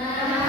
Nah,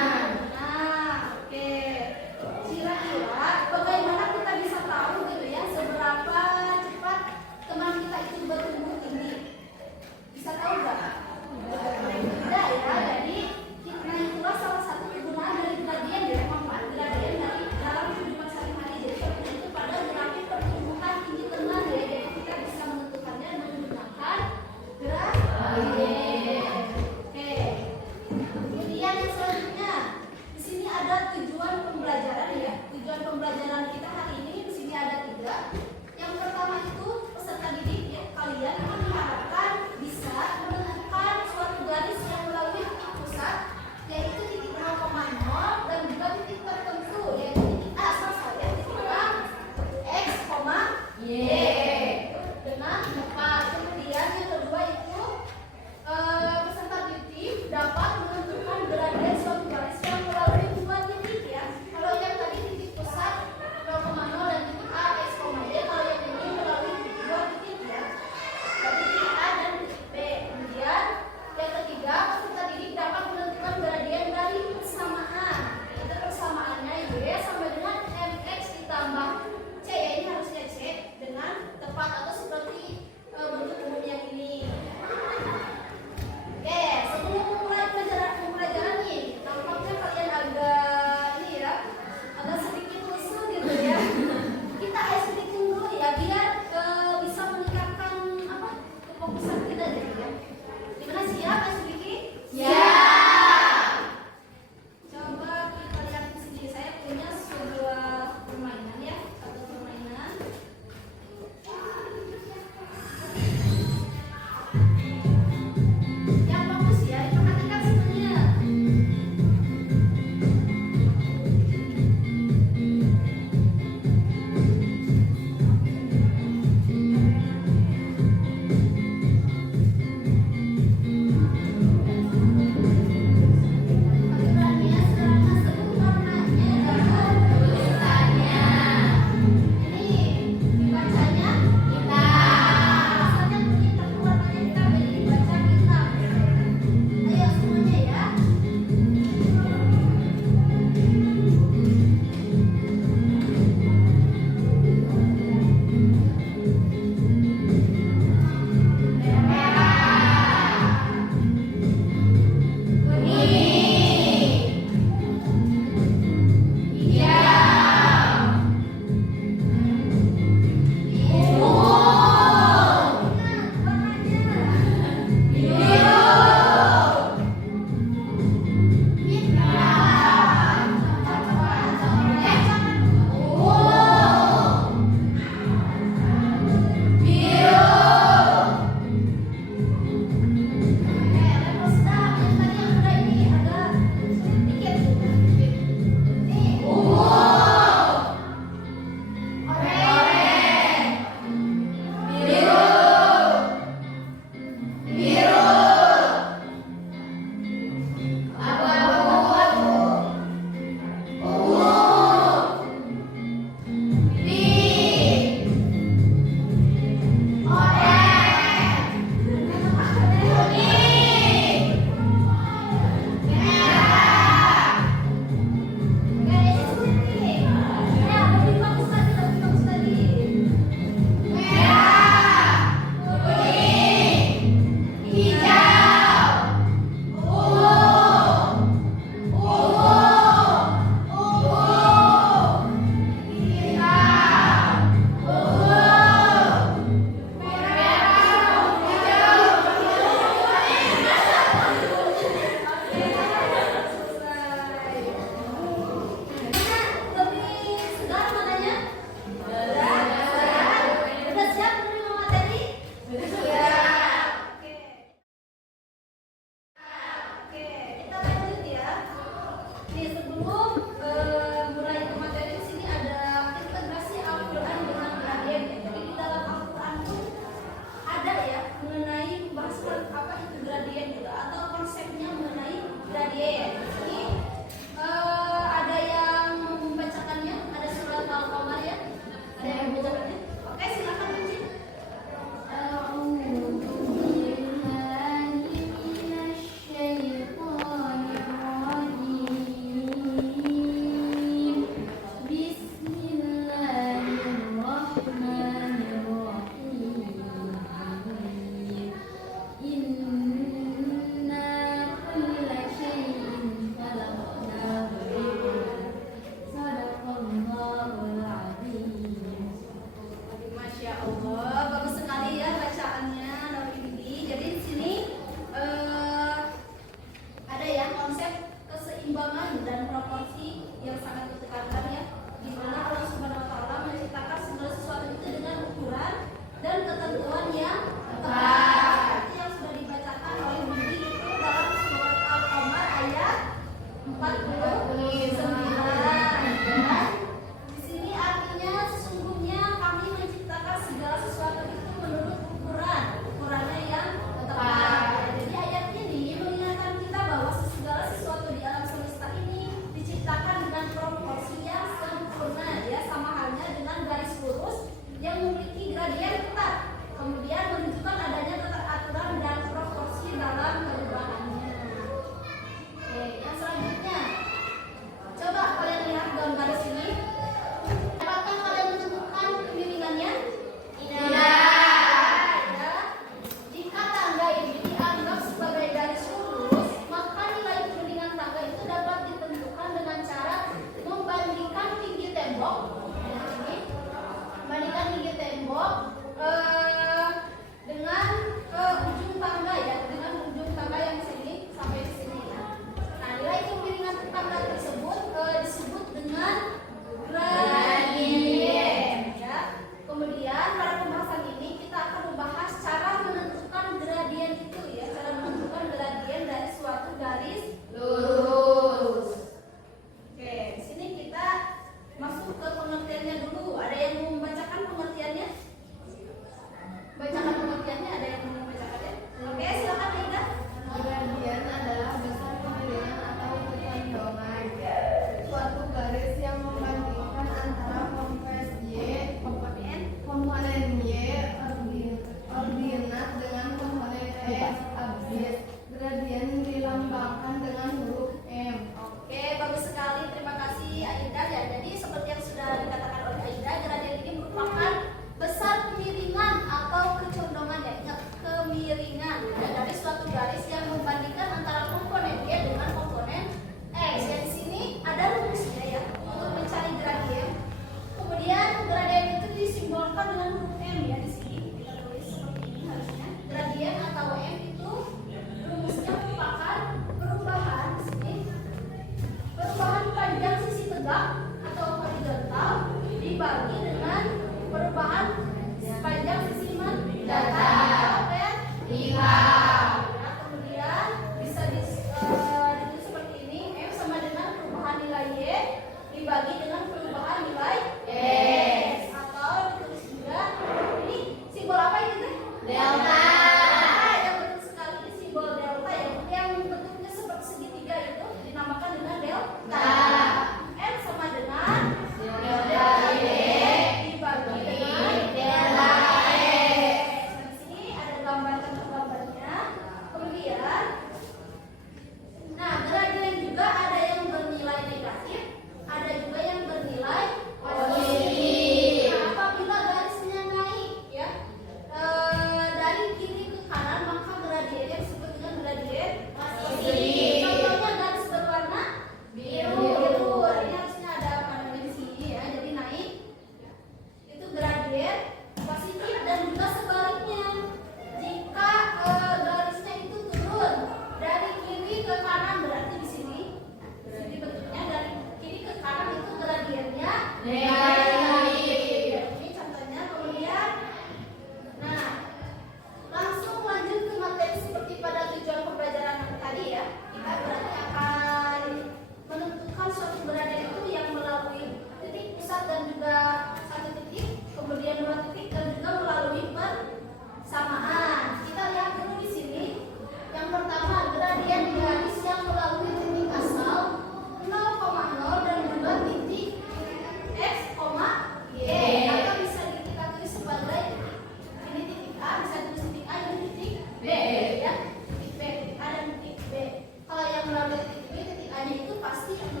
melalui titik B, titik A-nya itu pasti 0,0.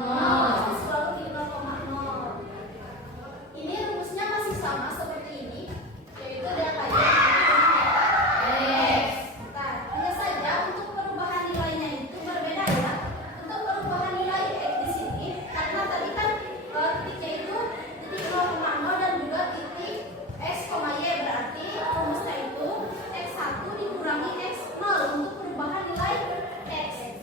Pasti selalu di 0,0. Ini rumusnya masih sama seperti ini, yaitu DKY X. Nah, hanya saja untuk perubahan nilainya itu berbeda ya. Untuk perubahan nilai X di sini, karena tadi kan titiknya itu titik 0,0 dan juga titik X, Y, berarti rumusnya itu X1 dikurangi X0 untuk perubahan nilai X.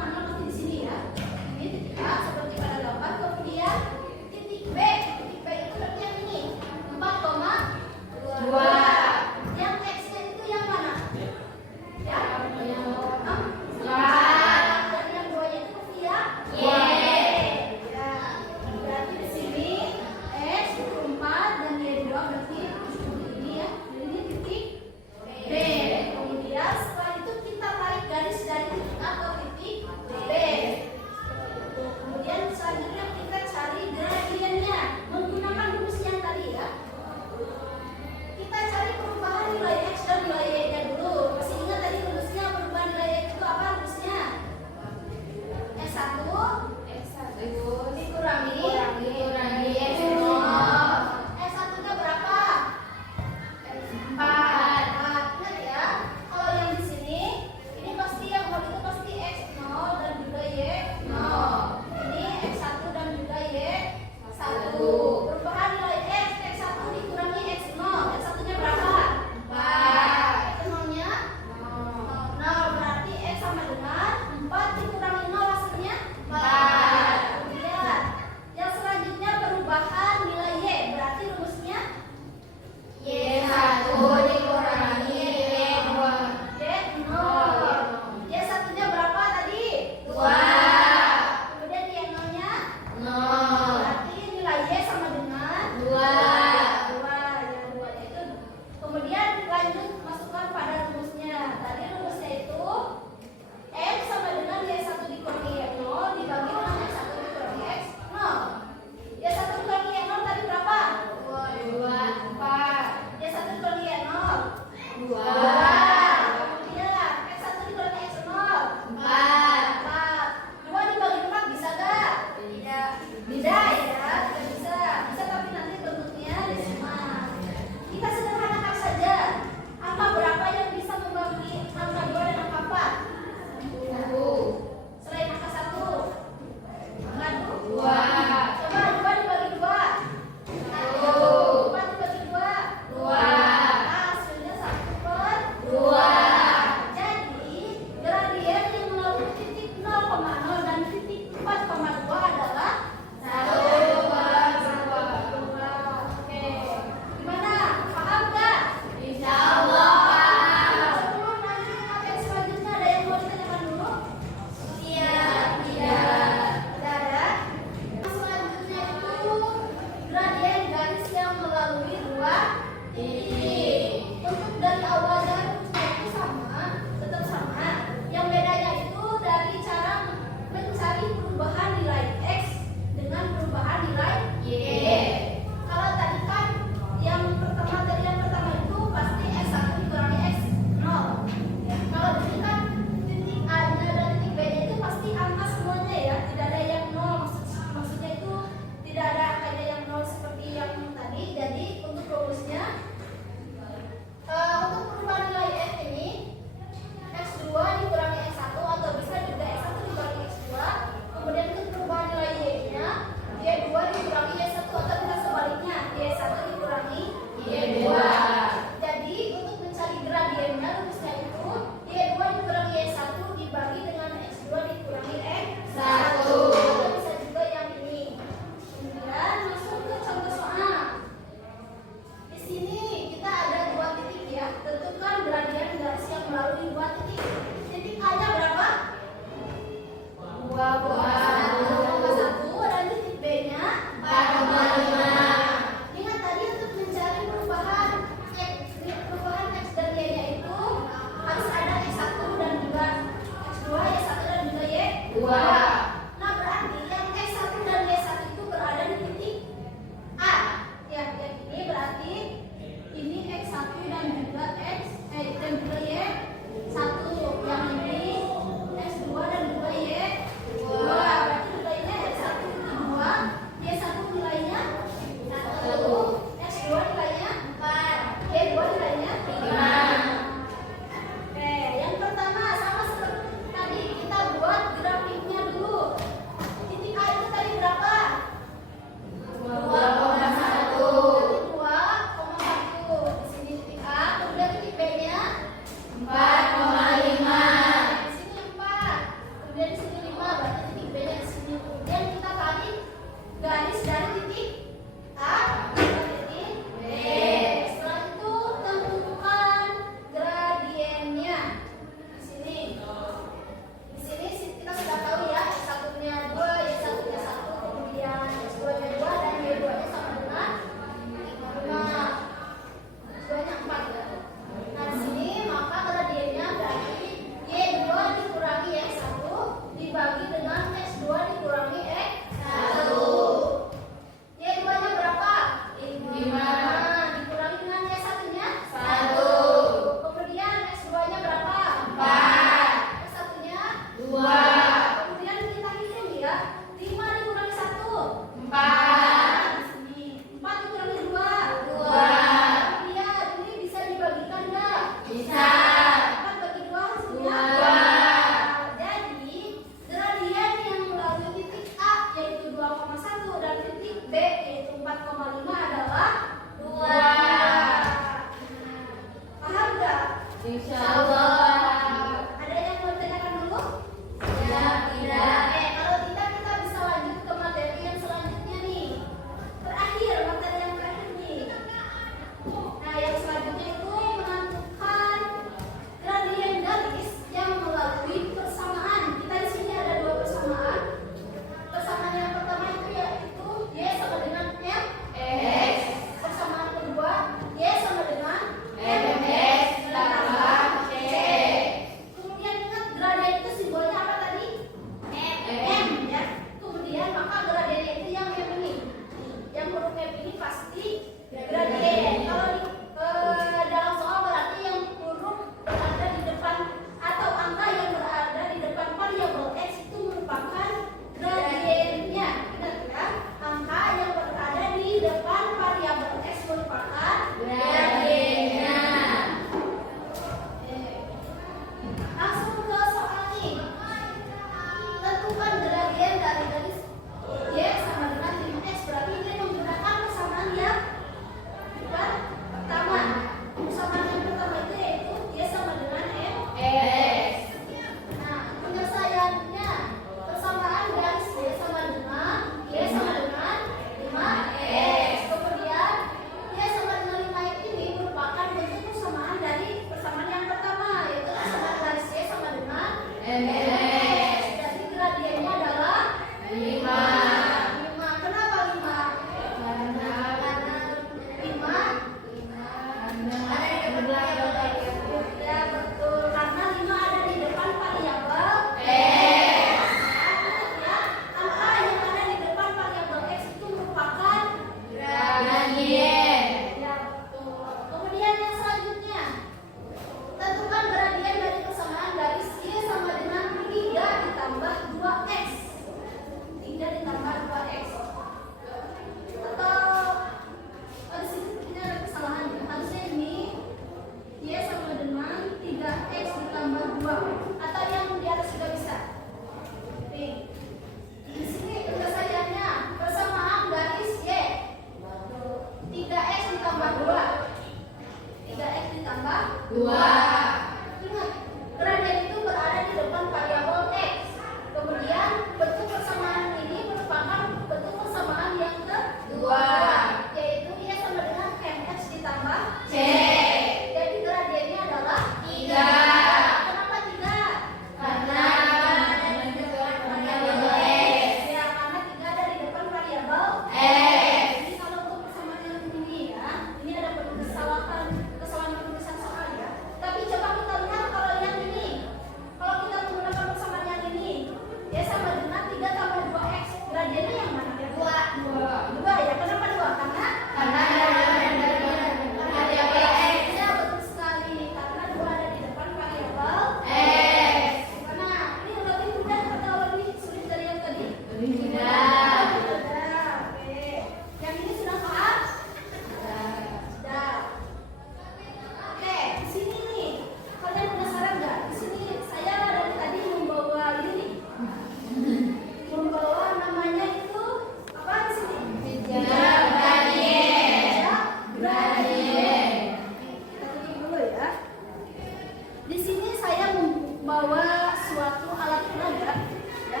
sini saya membawa suatu alat peraga, ya.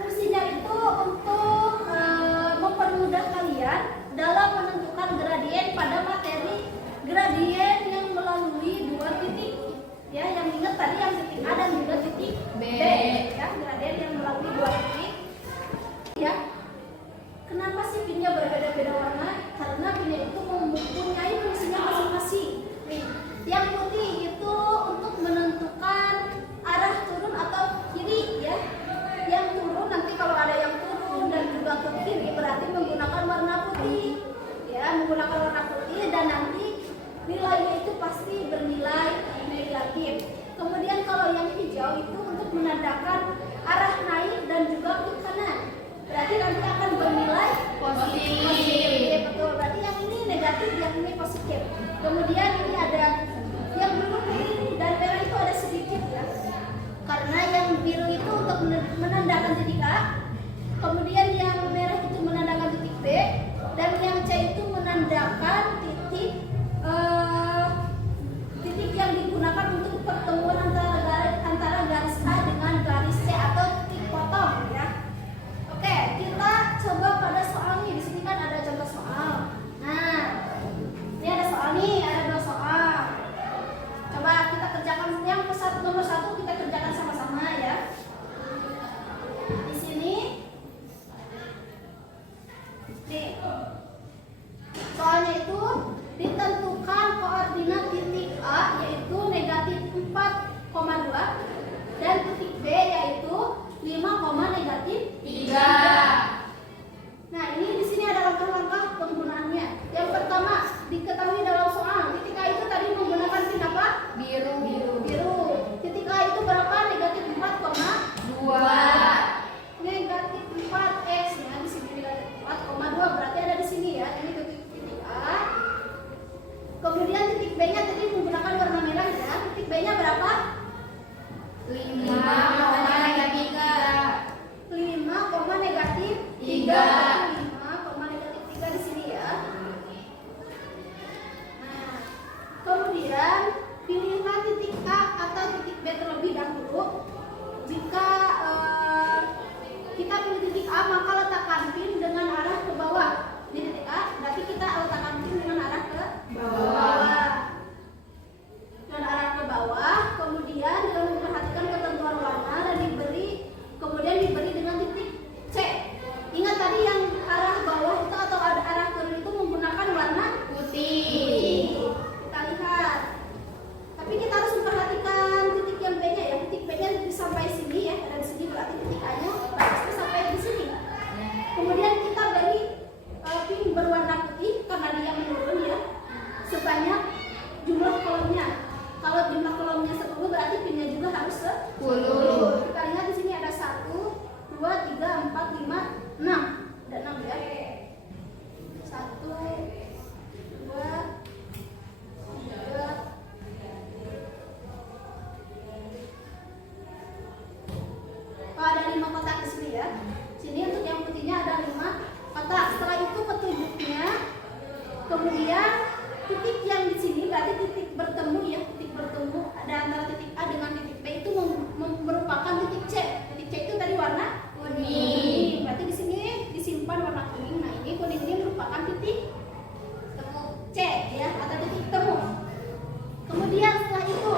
Fungsinya itu untuk mempermudah kalian dalam menentukan gradien pada materi gradien yang melalui dua titik, ya. Yang ingat tadi yang titik A dan juga titik B, ya. Gradien yang melalui dua titik, ya. Kenapa sih pinnya berbeda-beda warna? Karena pinnya itu mempunyai fungsinya masing-masing. Yang putih itu untuk menentukan arah turun atau kiri, ya. Yang turun nanti kalau ada yang turun dan juga ke kiri berarti menggunakan warna putih, ya, menggunakan warna putih, dan nanti nilainya itu pasti bernilai negatif. Kemudian kalau yang hijau itu untuk menandakan arah naik dan juga ke kanan, berarti nanti akan bernilai positif. Betul, berarti yang ini negatif, yang ini positif. Kemudian ini ada yang biru dan merah itu ada sedikit, ya. Karena yang biru itu untuk menandakan titik A, kemudian yang merah itu menandakan titik B, dan yang C itu menandakan titik titik yang digunakan untuk pertemuan antara garis A dengan garis C atau titik potong, ya. Oke, kita coba pada soal nih. Di sini kan ada contoh soal. Nah, ini ada soal nih, ada dua soal. Coba kita kerjakan yang nomor satu, kita kerjakan sama-sama, ya. Di sini, nih, soalnya itu ditentukan koordinat titik A yaitu negatif 4,2 dan titik B yaitu 5, negatif 3. Nah, ini di sini ada langkah-langkah penggunaannya. Yang pertama, diketahui dalam soal titik A itu tadi menggunakan pin apa? Biru. Titik A itu berapa? Negatif 4,2. Negatif 4x, ya, di sini negatif 4,2 berarti ada di sini, ya. Ini titik A. Kemudian titik B-nya tadi menggunakan warna merah, ya. Titik B-nya berapa? 5,-3. 5,-3 di sini, ya. Nah, kemudian pilihlah titik A atau titik B terlebih dahulu. Jika kita pilih titik A, maka letakkan pin dengan arah ke bawah. Di titik A, berarti kita letakkan pin dengan arah ke bawah. Dengan arah ke bawah, kemudian dengan memperhatikan ketentuan warna dan kemudian diberi dengan titik C. Ingat tadi yang arah bawah itu atau arah turun itu menggunakan warna putih. Kita lihat. Tapi kita harus memperhatikan titik yang B-nya, ya. Titik B-nya sampai sini, ya. Ada di sini berarti titik A-nya pasti sampai di sini. Kemudian kita beri pin berwarna putih karena dia menurun, ya. Sebanyak jumlah kolomnya. Kalau jumlah kolomnya 10 berarti pinnya juga harus 10. Kita lihat di sini ada 1, 2, 3, 4, 5, 6. Ada 6, ya. 1, 2, 3. Oh, ada 5 kotak di sini, ya. Sini untuk yang putihnya ada 5 kotak. Setelah itu petunjuknya, kemudian titik yang di sini berarti titik bertemu, ya. Titik bertemu ada antara titik A dengan titik B itu merupakan titik C. Titik C itu tadi warna kuning. Berarti di sini disimpan warna kuning. Nah, ini kuning ini merupakan titik temu C, ya, atau titik temu. Kemudian setelah itu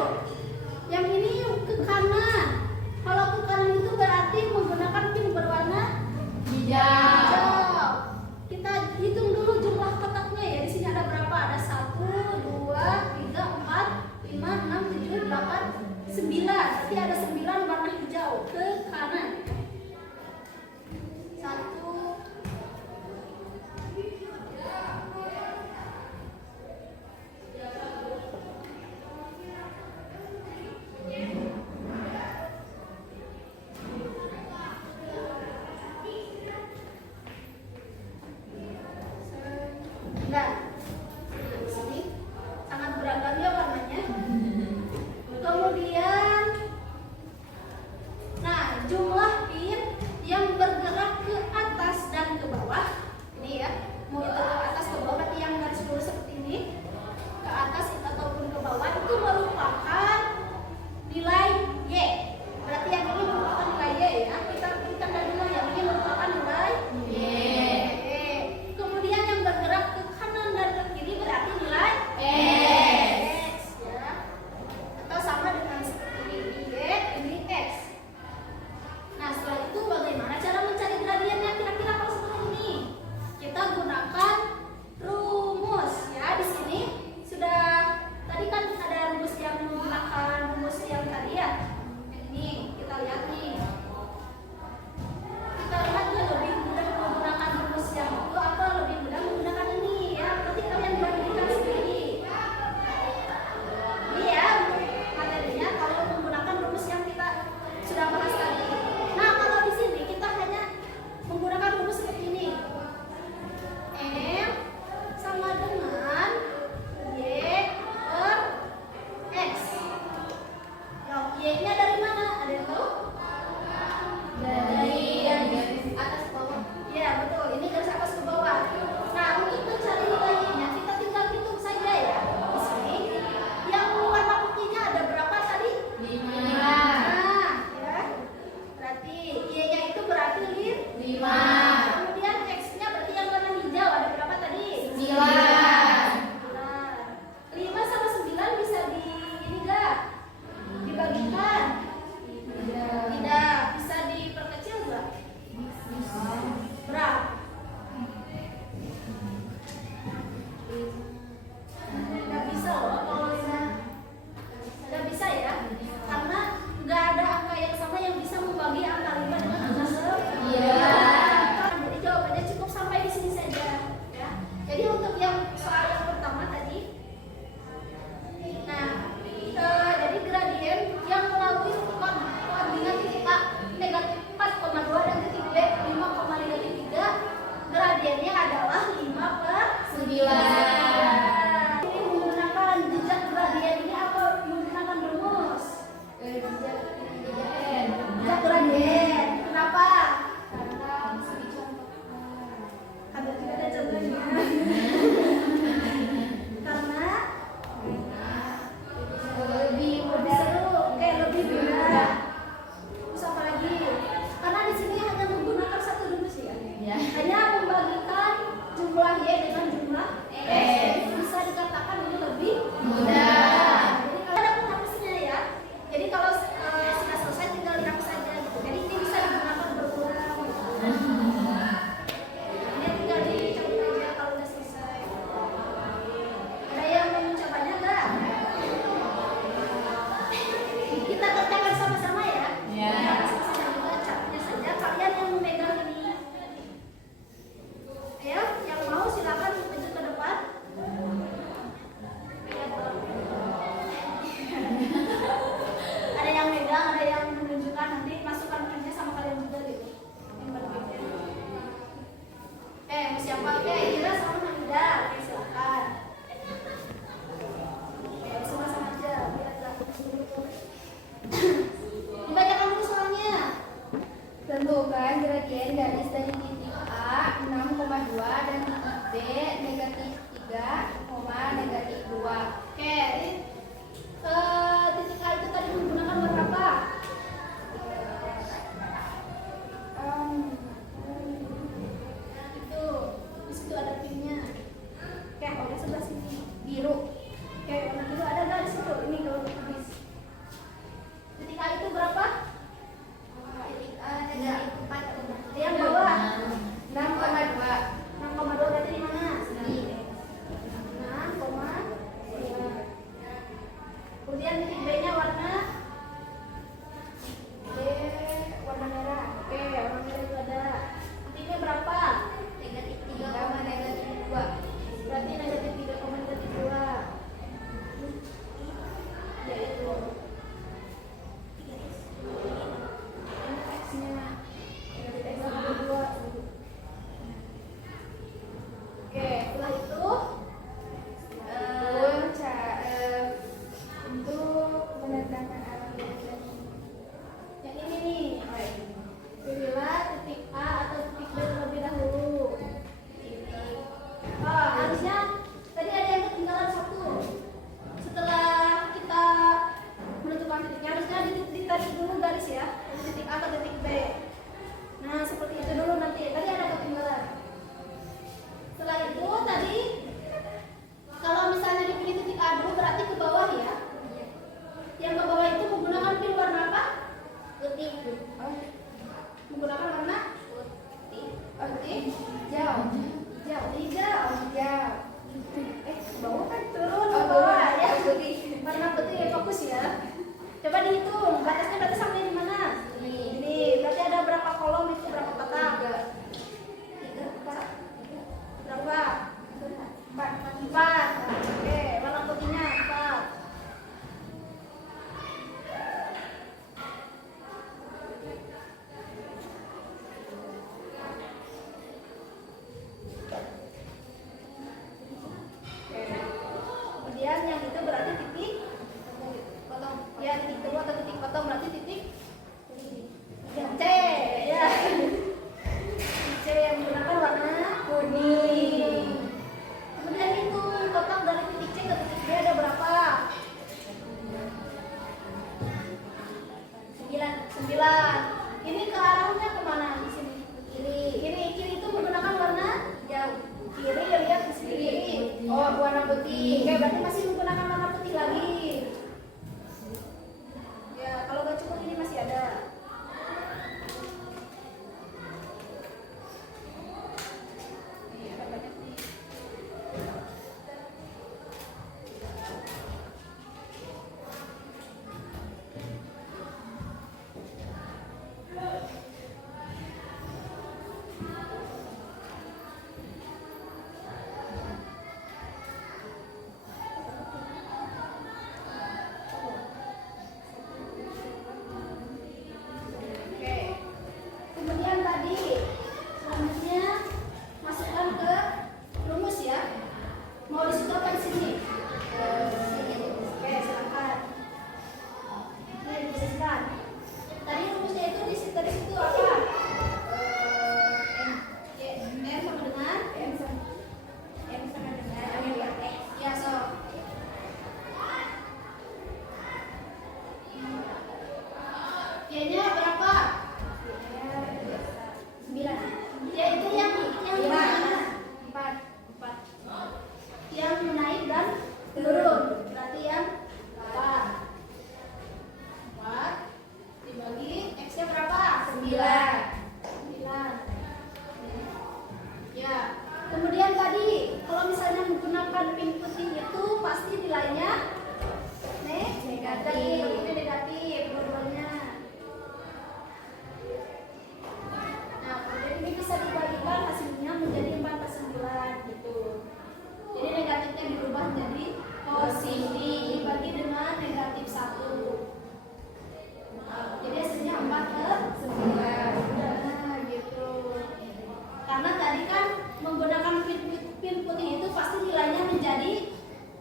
yang ini ke kanan. Kalau ke kanan itu berarti menggunakan pin berwarna hijau. Kita hitung dulu jumlah kotaknya, ya. Di sini ada berapa? Ada 1, 2, 3, 4, 5, 6, 7, 8, 9. Berarti ada 9 warna hijau ke kanan. 1. Nah, di sini sangat beragam, ya, warnanya. Kemudian, nah, jumlah pin yang bergerak ke atas dan ke bawah. Ini, ya, mau itu ke atas ke bawah, berarti yang garis lurus seperti ini, ke atas ataupun ke bawah itu merupakan Y-nya dari mana? Ada yang tahu? Dari atas ke bawah. Iya, betul. Ini dari atas ke bawah. Nah, untuk mencari nilai Y-nya, kita tinggal hitung saja ya. Di sini, yang warna putihnya ada berapa tadi? 5. Nah, ya. Berarti Y-nya itu berarti 5. Kemudian X-nya berarti yang warna hijau ada berapa tadi? 9. 5 sama 9 bisa ini enggak? Dibagikan? Tidak. Bisa diperkecil enggak? Berapa? Nggak bisa loh kalau 5. Nggak bisa ya? Karena nggak ada angka yang sama yang bisa membagi angka 5 dengan angka 9. Jadi jawabannya cukup sampai di sini saja ya. Jadi untuk yang soal yang pertama tadi, nah jadi gradien yang melalui koordinat titik A negatif 4,2 dan titik B 5,3, gradiennya adalah 5/9. Ini menggunakan jejak gradien ini apa menggunakan rumus? Jejak gradien. Kenapa? Karena bisa dicontohkan. Ada juga ada contohnya. Karena lebih mudah. Oke, lebih mudah. Terus apa lagi? Karena di sini hanya menggunakan satu rumus ya. Hanya membagikan jumlah Y dengan jumlah X. Jadi bisa dikatakan ini lebih mudah. Jadi kalau ada penghapusnya ya. Jadi kalau sudah selesai tinggal dihapus saja gitu. Jadi ini bisa digunakan berulang. Ini tinggal dicoba aja kalau udah selesai. Ada yang mau mencobanya enggak? Kita kerjakan sama-sama ya. Sama-sama juga caranya saja. Kalian yang memegang ini. Ayo, yang mau silakan maju ke depan. Ada yang megang, ada yang menunjukkan, nanti masukkan kerja sama kalian juga gitu. Yang berbeda. Mau siapa? Oke, Ira sama Hamida. Oke, silakan. Sama-sama aja, biar gak dibacakan dulu soalnya. Tentukan gradien garis dari titik A 6,2 dan titik B negatif 3, negatif 2. Oke, titik A itu tadi menggunakan berapa? Itu di situ ada pinnya. Oke, kalau sebelah sini biru. Oke, warna biru ada nggak di situ? Ini kalau habis. Titik A itu berapa? Titik A negatif 4. Yang bawah 6,2. 6,2 berarti di mana? Sini. 6,2. Kemudian titik B-nya warna Warna merah. Oke, warna merah itu ada. Titiknya berapa? Negatif 3, negatif 2. Berarti negatif 3,2. Yaitu X-nya negatif X,2. Oke, setelah itu Untuk mendatangkan arah yang ini nih. Pilihlah titik A atau titik B terlebih dahulu. Harusnya tadi ada yang ketinggalan satu. Setelah kita menentukan titiknya, harusnya ditarik dulu garis ya, dari titik A ke titik B. Nah, seperti itu dulu nanti. Tadi ada ketinggalan. Setelah itu tadi, kalau misalnya dipilih titik A dulu berarti ke bawah ya. Yang ke bawah itu menggunakan pil warna apa? Putih. Menggunakan warna putih. hijau. Hijau. Bawah kan turun ke bawah ya. Warna putih ya, fokus ya. Coba dihitung, batasnya berarti sampai di mana? Ini berarti ada berapa kolom itu, berapa kotak? 3, 4. Berapa? 9. Ini ke arahnya kemana di sini? Kiri. Kiri itu menggunakan warna jauh. Kiri lihat di sini. Oh, warna putih. Oke, berarti masih menggunakan warna putih lagi. Ya, kalau gak cukup ini masih ada. Oke. Kemudian tadi selanjutnya masukkan ke rumus ya. Mau disebutkan di sini. Oke, silakan. Ini dibersihkan. Tadi rumusnya itu dari situ apa? M sama dengan M sama dengan ya so. Y-nya berapa? 9. Ya itu yang mana? 4. 4. Yang naik dan turun. Berarti yang 4. 4 dibagi X-nya berapa? 9. Ya. Kemudian tadi kalau misalnya menggunakan pink putih itu pasti nilainya negatif. Ini negatif dua-duanya. Nah, kemudian ini bisa dibagikan hasilnya menjadi 4/9 gitu. Jadi negatifnya dirubah menjadi positif dibagi dengan negatif 1. Jadi hasilnya 4/9. Nah, gitu. Karena tadi kan menggunakan pin putih itu pasti nilainya menjadi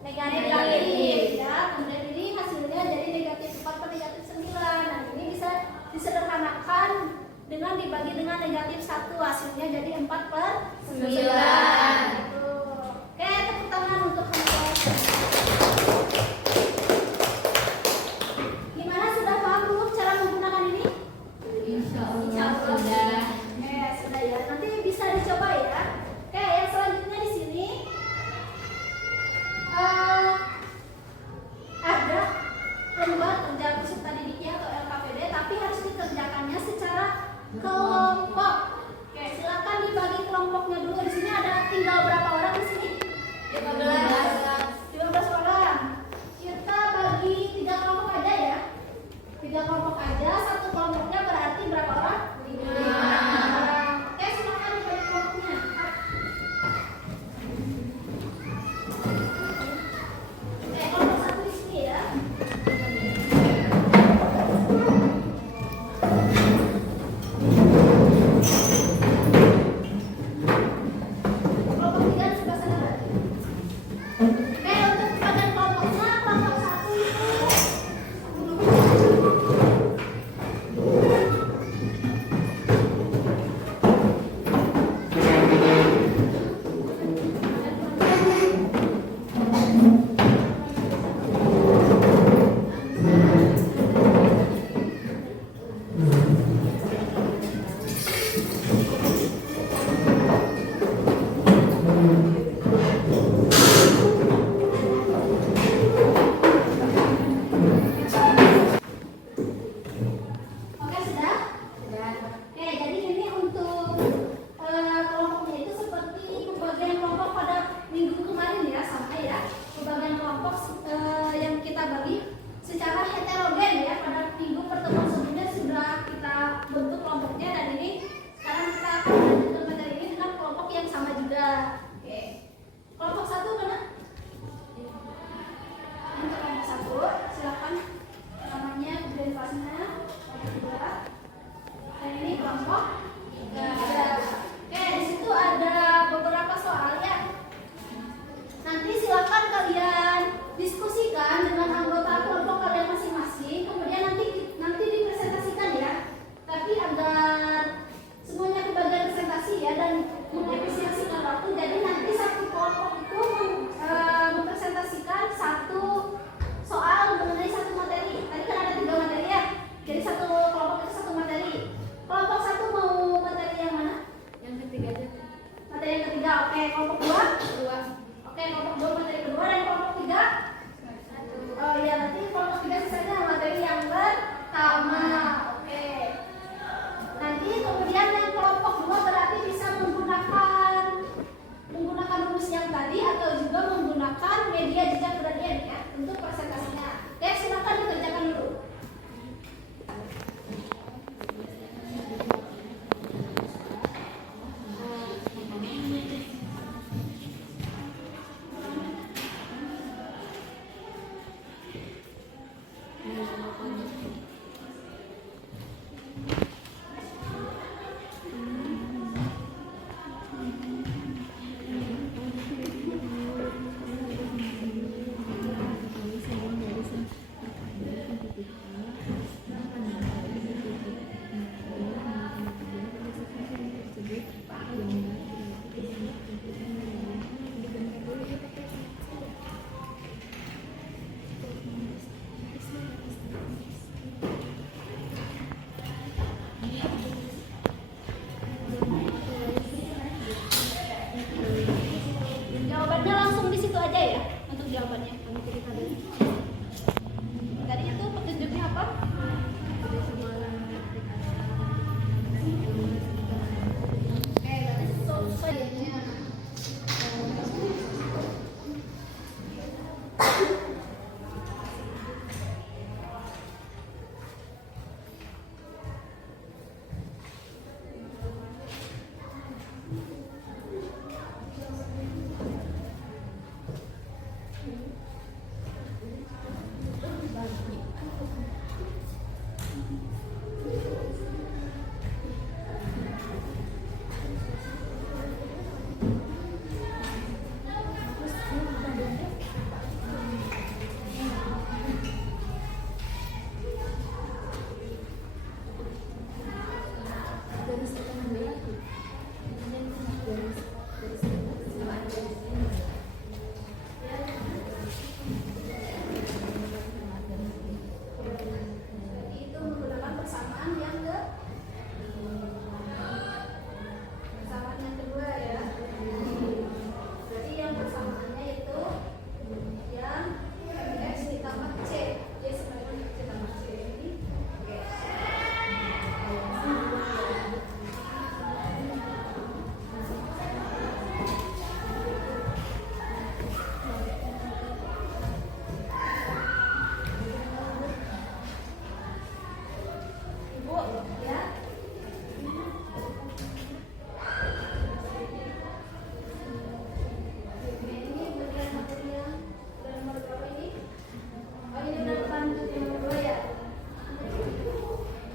negatif ya. Kemudian ini hasilnya jadi negatif 4/9. Nah, ini bisa disederhanakan dengan dibagi dengan negatif 1, hasilnya jadi 4/9 gitu. Oke, tepuk tangan untuk teman-teman. Gimana, sudah paham belum cara menggunakan ini? Insya Allah sudah. Sudah ya. Nanti bisa dicoba ya. Oke, yang selanjutnya di sini ada lomba kerja peserta didiknya atau LKPD, tapi harus dikerjakannya secara kelompok. Oke, silakan dibagi kelompoknya dulu. Di sini ada tinggal berapa orang di sini? 15 orang. Kita bagi 3 kelompok aja ya. 3 kelompok aja, satu kelompoknya berarti berapa orang? 5 orang. Oke, silakan dibagi kelompoknya. Kelompok 1 di sini ya. Kelompok 3 di sebelah sana berarti. Oke, untuk bagian kelompoknya, kelompok 1 itu Bu, ya. Ini bagian materinya. Udah nomor berapa ini? Oh, ini udah lanjut nomor 2 ya?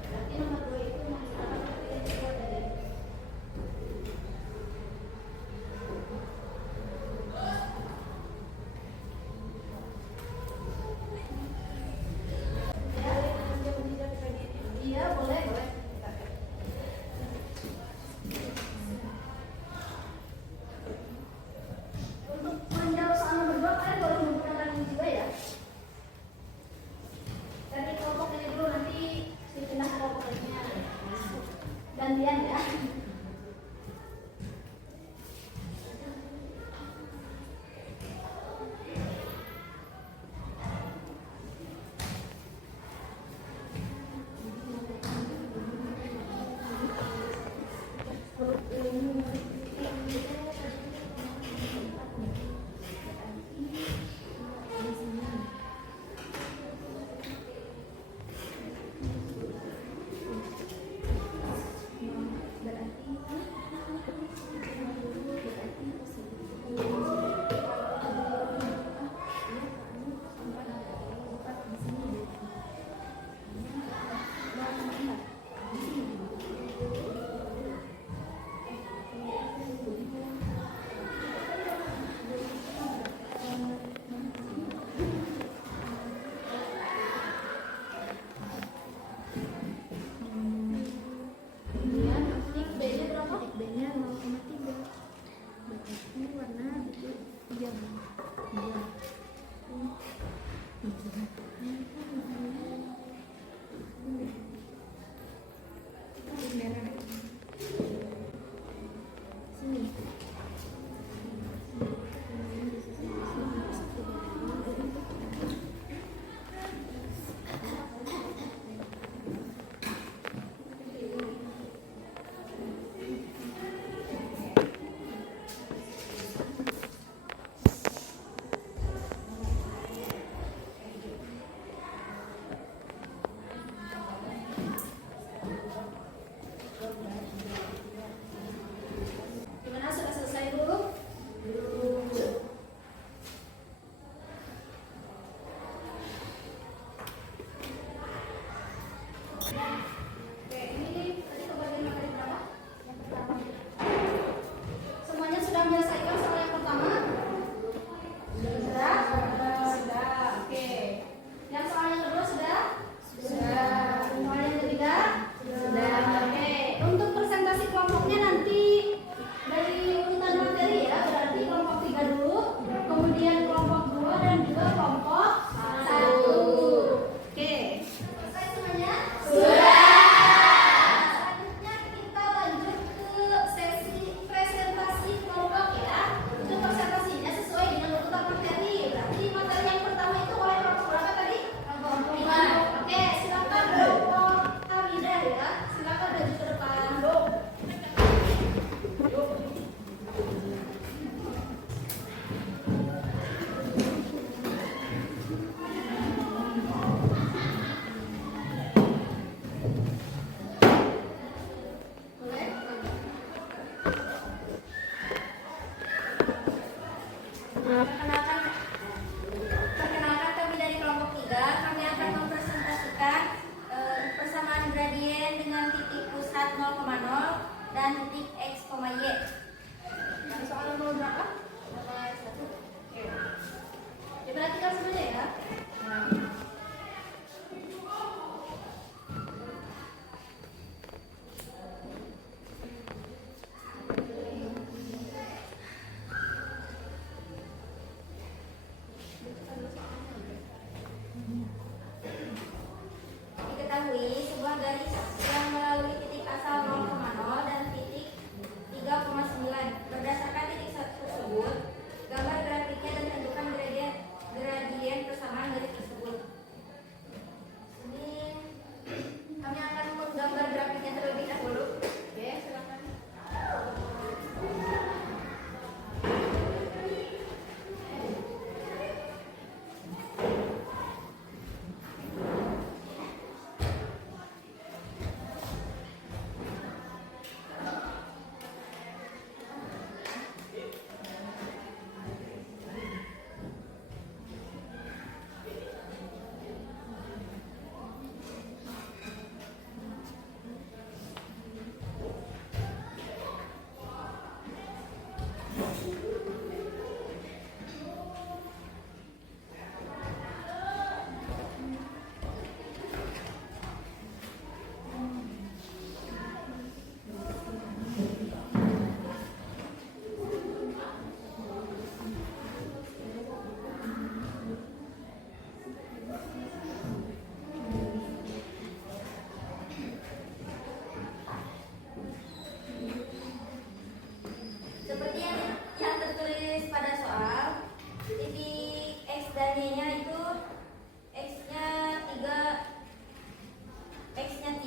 Berarti nomor 2 itu menggunakan materi yang kedua tadi. Iya, boleh, boleh. Untuk menjawab soal nomor 2, kalian boleh menggunakan ini juga ya. Dari kelompok ini dulu, nanti dipindah ke kelompok lainnya. Gantian ya. Titik B-nya berapa? Titik B-nya 0,3. Berarti warna biru hijau. Hijau. Merah. Sini. Gimana, sudah selesai dulu? Oke, ini tadi kebagian materi berapa? Yang pertama. Semuanya sudah menyelesaikan soal yang pertama? Sudah? Sudah. Oke. Yang soal yang kedua sudah? Sudah. Soal yang ketiga? Sudah. Oke. Untuk presentasi kelompoknya nanti dari urutan materi ya, berarti kelompok 3 dulu, kemudian kelompok 2 dan juga kelompok 1. Oke. Selesai semuanya? Sudah. Selanjutnya kita lanjut ke sesi presentasi kelompok ya. Untuk presentasinya sesuai dengan urutan materi. Berarti materi yang pertama itu oleh kelompok berapa tadi? Kelompok 5. Oke, silakan kelompok Hamidah ya. Silakan maju ke depan. Boleh? Perkenalkan kami dari kelompok 3. Kami akan mempresentasikan persamaan gradien dengan titik pusat 0,0 dan titik x, y. Yang soal nomor berapa? Nomor 1. Oke. Diperhatikan semuanya ya. Diketahui sebuah garis yang melalui titik asal 0,0 dan titik 3,9. Berdasarkan titik tersebut, gambar grafiknya dan tentukan gradien persamaan garis tersebut. Ini kami akan menggambar grafiknya terlebih dahulu. Oke, silakan.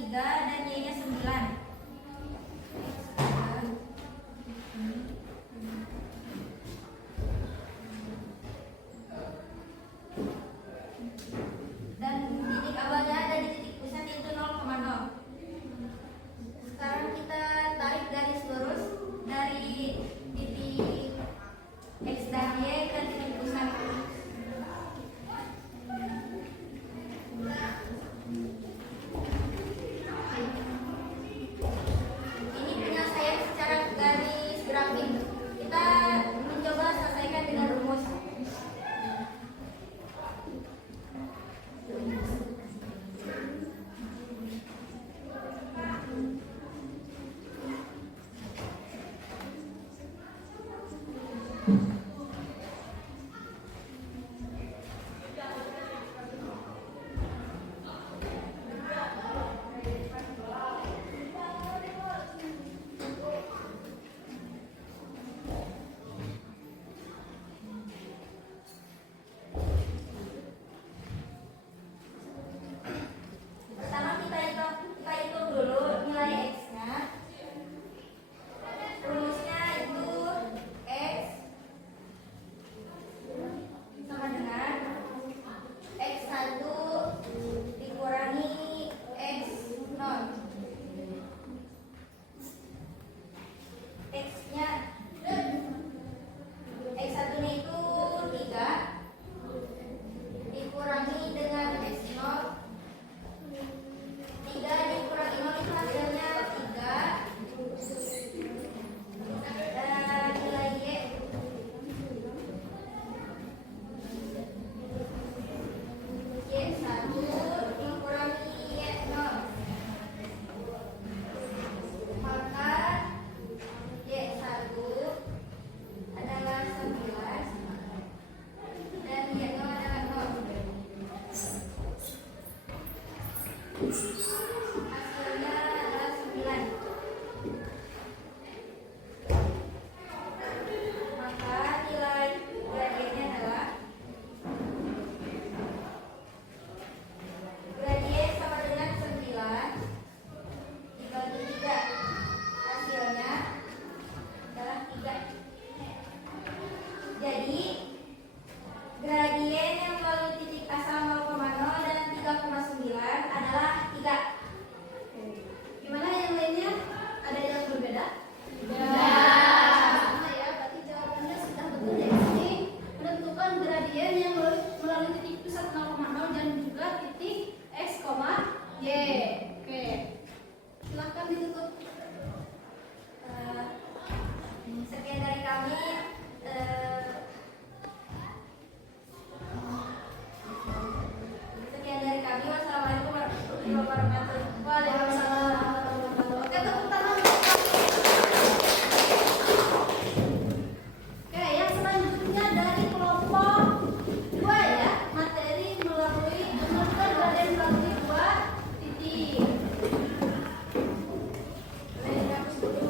3 dan Y-nya 9. Dan titik awalnya ada di titik pusat itu 0,0. Sekarang kita tarik garis lurus dari titik X dan Y ke titik pusat. Ini penyelesaian secara garis grafik. Kita mencoba selesaikan dengan rumus. Pertama kita hitung dulu nilai X-nya. Rumusnya itu X sama dengan X1 dikurangi X0. X-nya X1-nya itu 3 dikurangi dengan X0. 3 dikurangi 0 itu hasilnya 3. Dan nilai Y Y1 dikurangi Y0, maka Y1 adalah 11 dan Y0 adalah 0. Hasilnya adalah 9. Maka nilai gradiennya adalah gradien sama dengan 9 dibagi 3. Hasilnya adalah 3. Jadi gradien yang melalui titik asal 0,0 dan 3,9 adalah 3. Gimana yang lainnya? Ada yang berbeda? Sama ya, berarti jawabannya sudah betul ya. Ini menentukan gradien yang melalui titik pusat 0,0 dan juga titik X, Y. Oke. Silakan ditutup. Sekian dari kami. Sekian dari kami. Wassalamualaikum warahmatullahi wabarakatuh. Waalaikumsalam. Oke, tepuk tangan. Oke, yang selanjutnya dari kelompok 2 ya, materi menentukan gradien melalui 2 titik. Boleh dihapus dulu.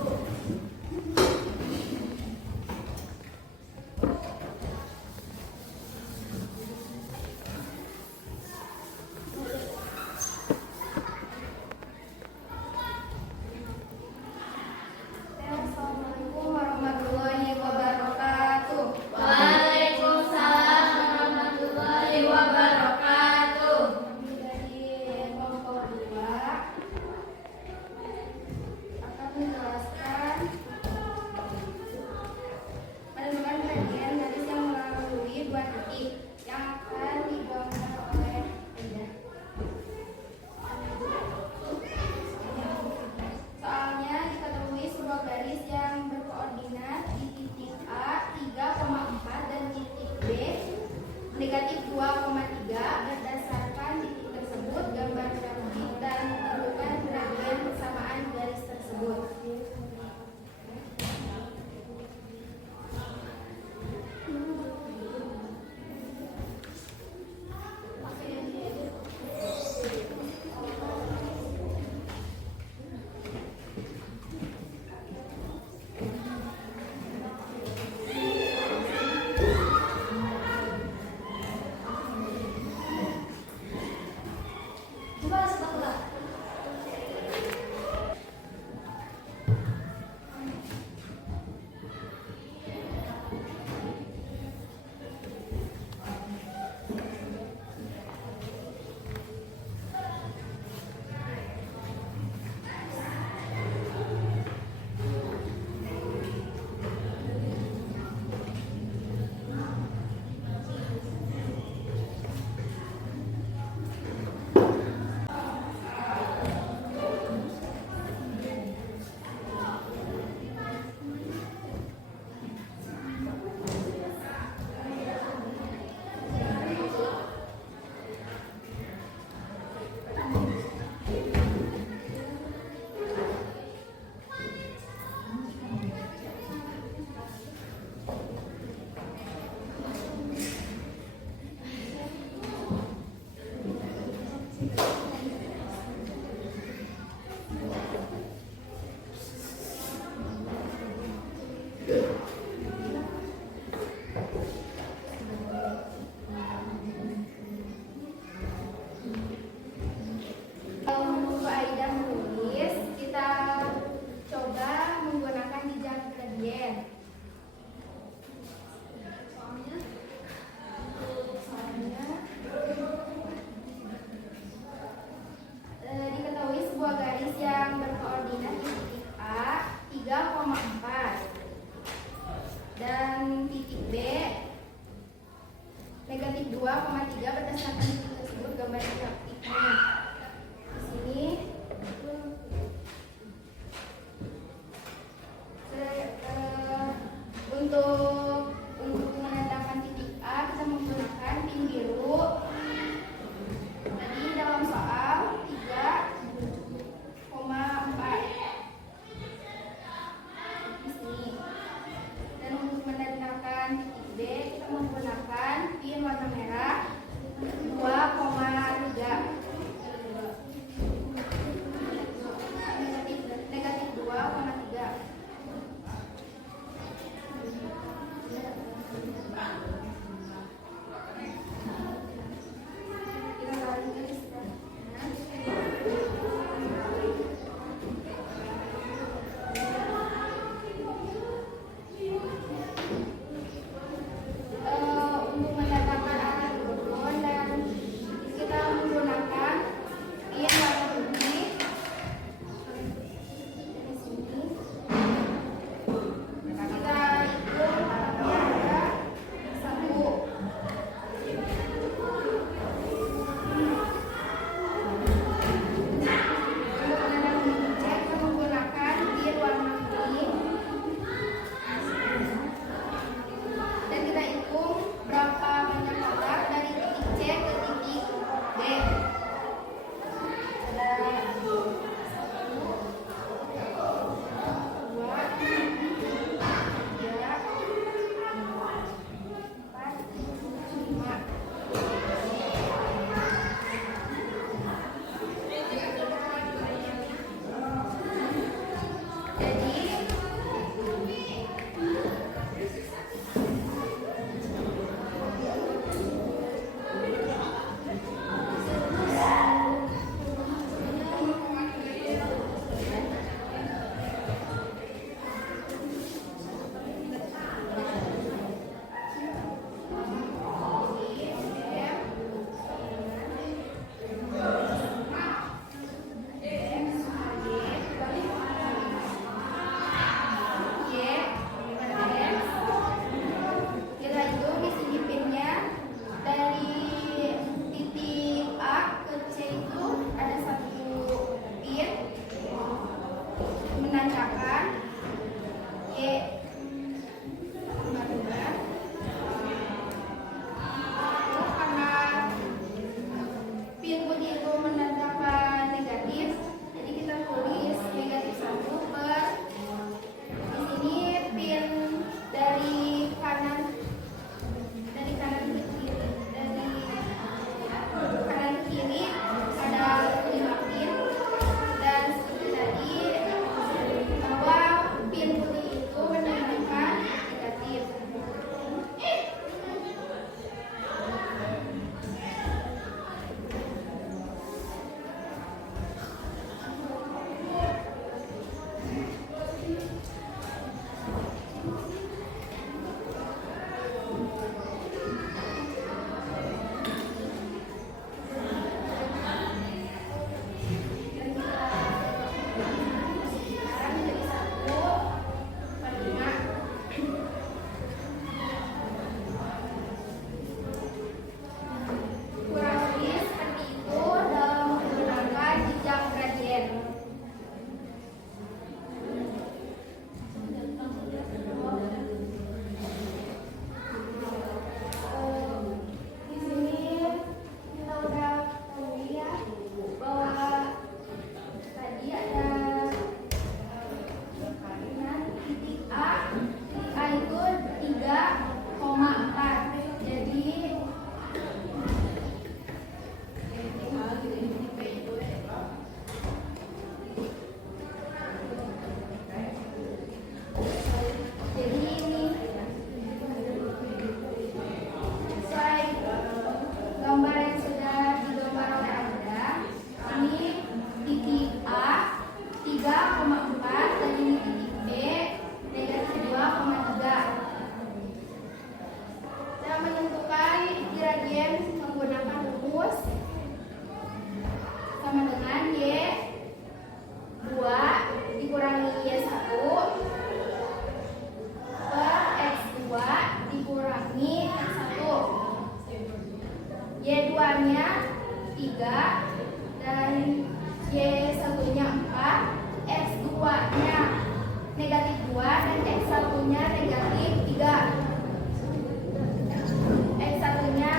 negatif 2 dan X1-nya negatif 3. X1-nya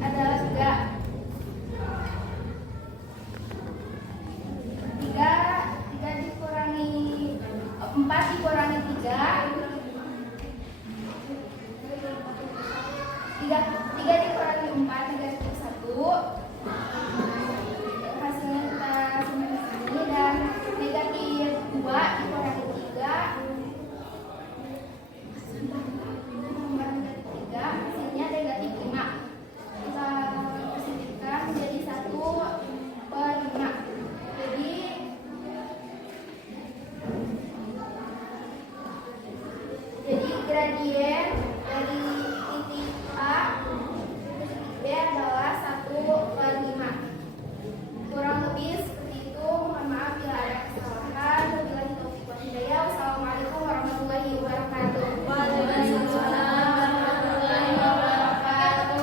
adalah 3. 3 dikurangi 4 dikurangi 3 dikurangi 4 negatif 1. Hasilnya kita simpan di sini dan negatif 2 dikurangi 3 hasilnya negatif 5. Kita positifkan menjadi 1/5. Jadi gradien dari titik A ke titik B adalah 1/5. Kurang lebih seperti itu. Mohon maaf bila ada kesalahan. Wabillahi taufiq wal hidayah. Wassalamualaikum warahmatullahi wabarakatuh. Waalaikumsalam warahmatullahi wabarakatuh.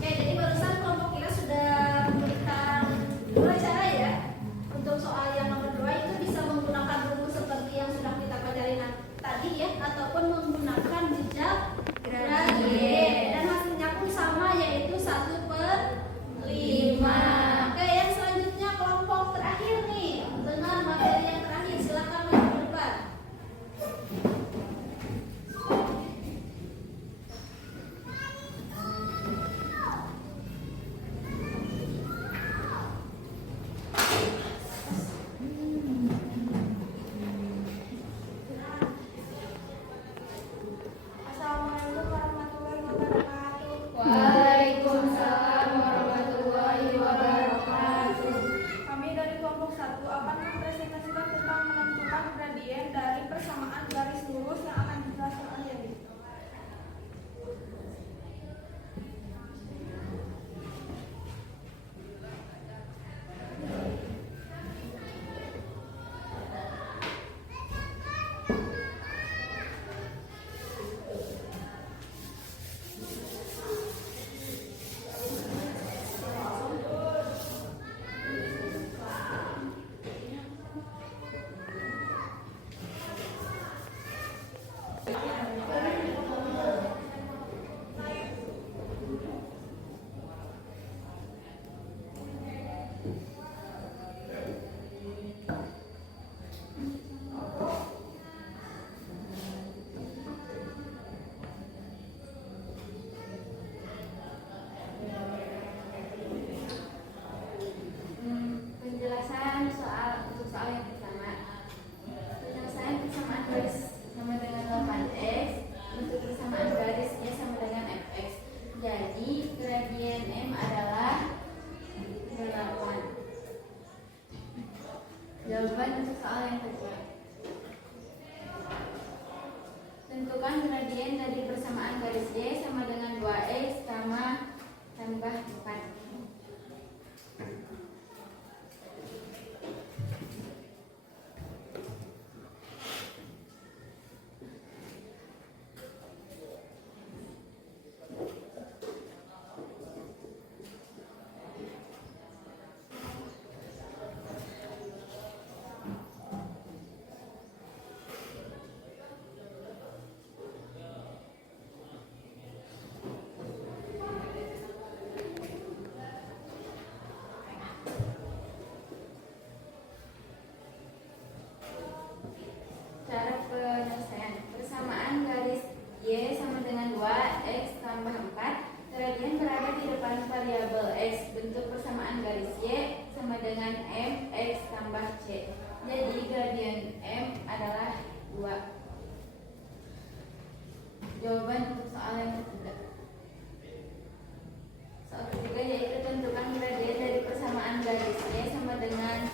Jadi barusan kelompok kita sudah memberikan 2 cara ya. Untuk soal yang nomor 2 itu bisa menggunakan rumus seperti yang sudah kita pelajari tadi ya, ataupun menggunakan jejak gradien. Dan hasilnya pun sama, yaitu 1/5. Oke, yang selanjutnya kelompok terakhir nih, dengan materi yang terakhir. Silakan maju ke depan. Assalamualaikum warahmatullahi wabarakatuh. Waalaikumsalam warahmatullahi wabarakatuh. Kami dari kelompok 1 akan mempresentasikan tentang menentukan gradien dari persamaan garis lurus yang akan dijelaskan oleh Yadi. Penjelasan untuk soal yang pertama. Penyelesaian persamaan garis sama dengan 8x untuk persamaan garis Y sama dengan fx. Jadi gradien M adalah 8. Jawaban untuk soal yang kedua. Tentukan gradien dari persamaan garis Y sama dengan 2x tambah 4. Cara penyelesaian. Persamaan garis Y sama dengan 2x tambah 4. Gradien berada di depan variabel x. Bentuk persamaan garis Y sama dengan M x tambah C. Jadi gradien M adalah 2. Jawaban untuk soal yang ketiga. Soal ketiga yaitu tentukan gradien dari persamaan garis Y sama dengan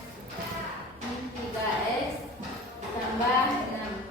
3x tambah 6.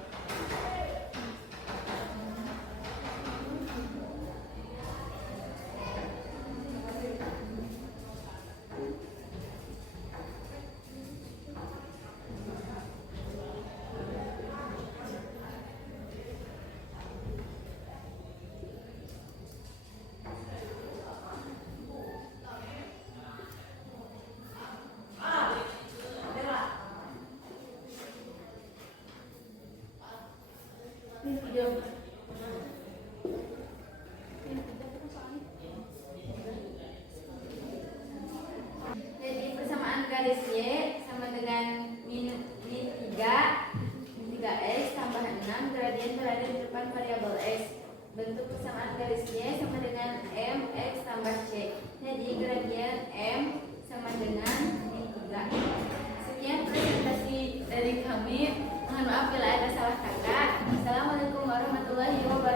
bentuk persamaan garis Y sama dengan MX tambah C. Jadi gradien M sama dengan ini 3. Sekian presentasi dari kami. Mohon maaf bila ada salah kata. Assalamualaikum warahmatullahi wabarakatuh.